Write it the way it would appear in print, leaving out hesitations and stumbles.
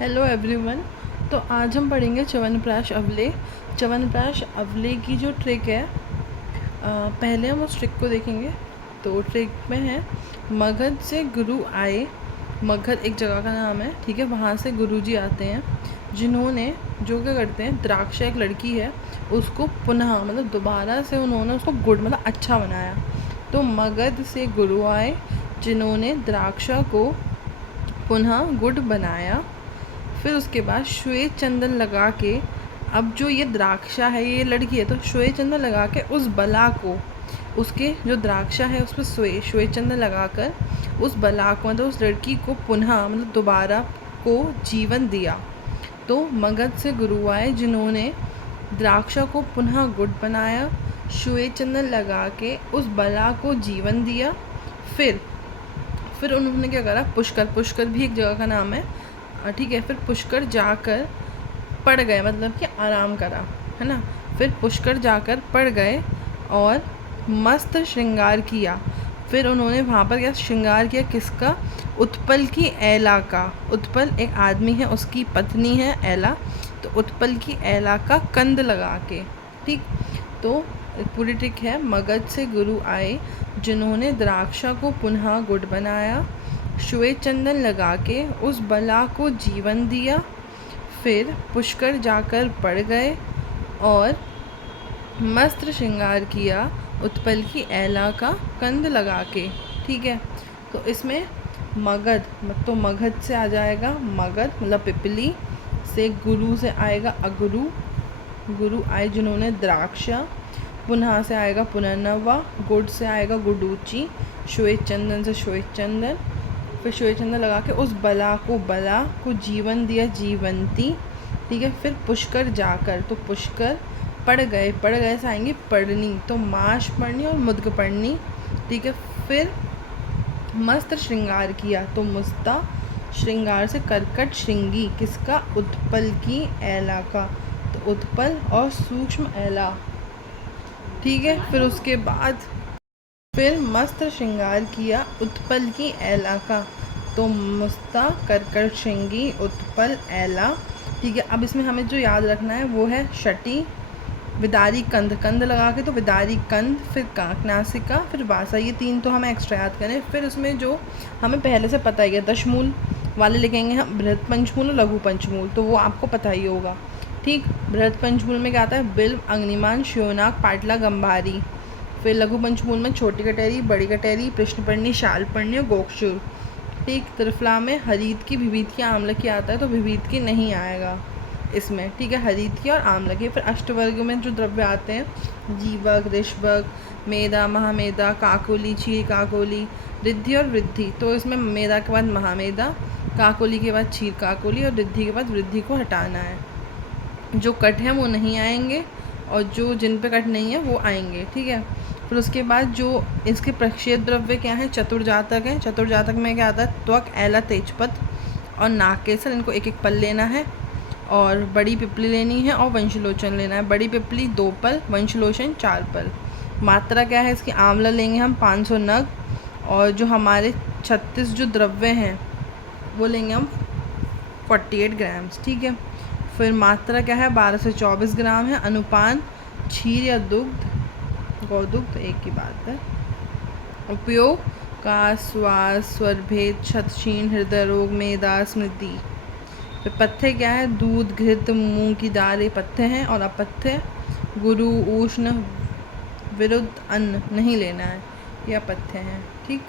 Hello everyone. तो आज हम पढ़ेंगे च्यवनप्राश अवले। च्यवनप्राश अवले की जो ट्रिक है, पहले हम उस ट्रिक को देखेंगे। तो ट्रिक में है, मगध से गुरु आए। मगध एक जगह का नाम है, ठीक है। वहाँ से गुरुजी आते हैं, जिन्होंने जो क्या करते हैं, द्राक्षा एक लड़की है, उसको पुनः मतलब दोबारा से उन्होंने उसको गुड़ मतलब अच्छा बनाया। तो मगध से गुरु आए, जिन्होंने द्राक्षा को पुनः गुड़ बनाया। फिर उसके बाद श्वेत चंदन लगा के, अब जो ये द्राक्षा है, ये लड़की है, तो श्वेत चंदन लगा के उस बला को, उसके जो द्राक्षा है उस पर श्वेत चंदन लगाकर उस बला को मतलब उस लड़की को पुनः मतलब दोबारा को जीवन दिया। तो मगध से गुरु आए, जिन्होंने द्राक्षा को पुनः गुड़ बनाया, श्वेत चंदन लगा के उस बला को जीवन दिया। फिर उन्होंने क्या करा, पुष्कर भी एक जगह का नाम है, ठीक है। फिर पुष्कर जाकर पड़ गए, मतलब कि आराम करा, है ना। फिर पुष्कर जाकर पड़ गए और मस्त श्रृंगार किया। फिर उन्होंने वहाँ पर क्या श्रृंगार किया, किसका? उत्पल की एला का। उत्पल एक आदमी है, उसकी पत्नी है एला, तो उत्पल की एला का कंद लगा के, ठीक। तो पूरी ट्रिक है, मगध से गुरु आए, जिन्होंने द्राक्षा को पुनः गुड़ बनाया, श्वेत चंदन लगा के उस बला को जीवन दिया। फिर पुष्कर जाकर पड़ गए और मस्त श्रृंगार किया, उत्पल की एला का कंद लगा के, ठीक है। तो इसमें मगध, तो मगध से आ जाएगा मगध मतलब पिपली, से गुरु से आएगा अगुरु, गुरु आए जिन्होंने द्राक्षा, पुनः से आएगा पुनर्नवा, गुड़ से आएगा गुडूची, श्वेत चंदन से श्वेत चंदन, फिर श्वेत चंदन लगा के उस बला को जीवन दिया, जीवंती, ठीक है। फिर पुष्कर जाकर, तो पुष्कर पड़ गए से आएंगे पढ़नी, तो माश पढ़नी और मुद्ग पढ़नी, ठीक है। फिर मस्त श्रृंगार किया, तो मुस्ता श्रृंगार से कर्कट श्रृंगी, किसका? उत्पल की एला का, तो उत्पल और सूक्ष्म एला, ठीक है। फिर उसके बाद फिर मस्त श्रृंगार किया उत्पल की एला का, तो मुस्ता कर्कट श्रृंगी उत्पल एला, ठीक है। अब इसमें हमें जो याद रखना है वो है शटी, विदारी कंद लगा के, तो विदारी कंद, फिर काकनासिका, फिर वासा, ये तीन तो हमें एक्स्ट्रा याद करें। फिर उसमें जो हमें पहले से पता ही है, दशमूल वाले लिखेंगे हम, बृहद पंचमूल और लघु पंचमूल, तो वो आपको पता ही होगा, ठीक। बृहद पंचमूल में क्या आता है? बिल्व, अंगनीमान, श्योनाक, पाटला, गंभारी। फिर लघु पंचमूल में छोटी कटेरी, बड़ी कटेरी, प्रश्नपढ़नी, शालपढ़नी और गोक्षुर, ठीक। त्रिफला में हरीत की, विभीत की, आमला की आता है, तो विभीत की नहीं आएगा इसमें, ठीक है। हरीत की और आमला की। फिर अष्टवर्ग में जो द्रव्य आते हैं, जीवक, ऋषभक, मेदा, महामेदा, काकोली, क्षीर काकोली, रिद्धि और वृद्धि, तो इसमें मेदा के बाद महामेदा, काकोली के बाद क्षीर काकोली और रिद्धि के बाद वृद्धि को हटाना है। जो कट हैं वो नहीं आएंगे और जो जिन पे कट नहीं है वो आएंगे, ठीक है। फिर उसके बाद जो इसके प्रक्षेप द्रव्य क्या हैं? चतुर्जातक हैं। चतुर्जातक में क्या आता है? त्वक, एला, तेजपत और नागकेसर, इनको एक एक पल लेना है। और बड़ी पिपली लेनी है और वंशलोचन लेना है। बड़ी पिपली 2 पल, वंशलोचन 4 पल। मात्रा क्या है इसकी? आंवला लेंगे हम 500 नग, और जो हमारे 36 जो द्रव्य हैं वो लेंगे हम 48 ग्राम्स, ठीक है। फिर मात्रा क्या है? 12 से 24 ग्राम है। अनुपान क्षीर या दुग्ध, गौदुग्ध एक ही बात है। उपयोग का स्वाद, स्वरभेद, क्षतक्षीण, हृदय रोग, मेदा, स्मृति। फिर पथ्य क्या है? दूध, घृत, मूंग की दाल, ये पथ्य हैं। और अपथ्य गुरु, उष्ण, विरुद्ध, अन्न नहीं लेना है, ये अपथ्य हैं, ठीक।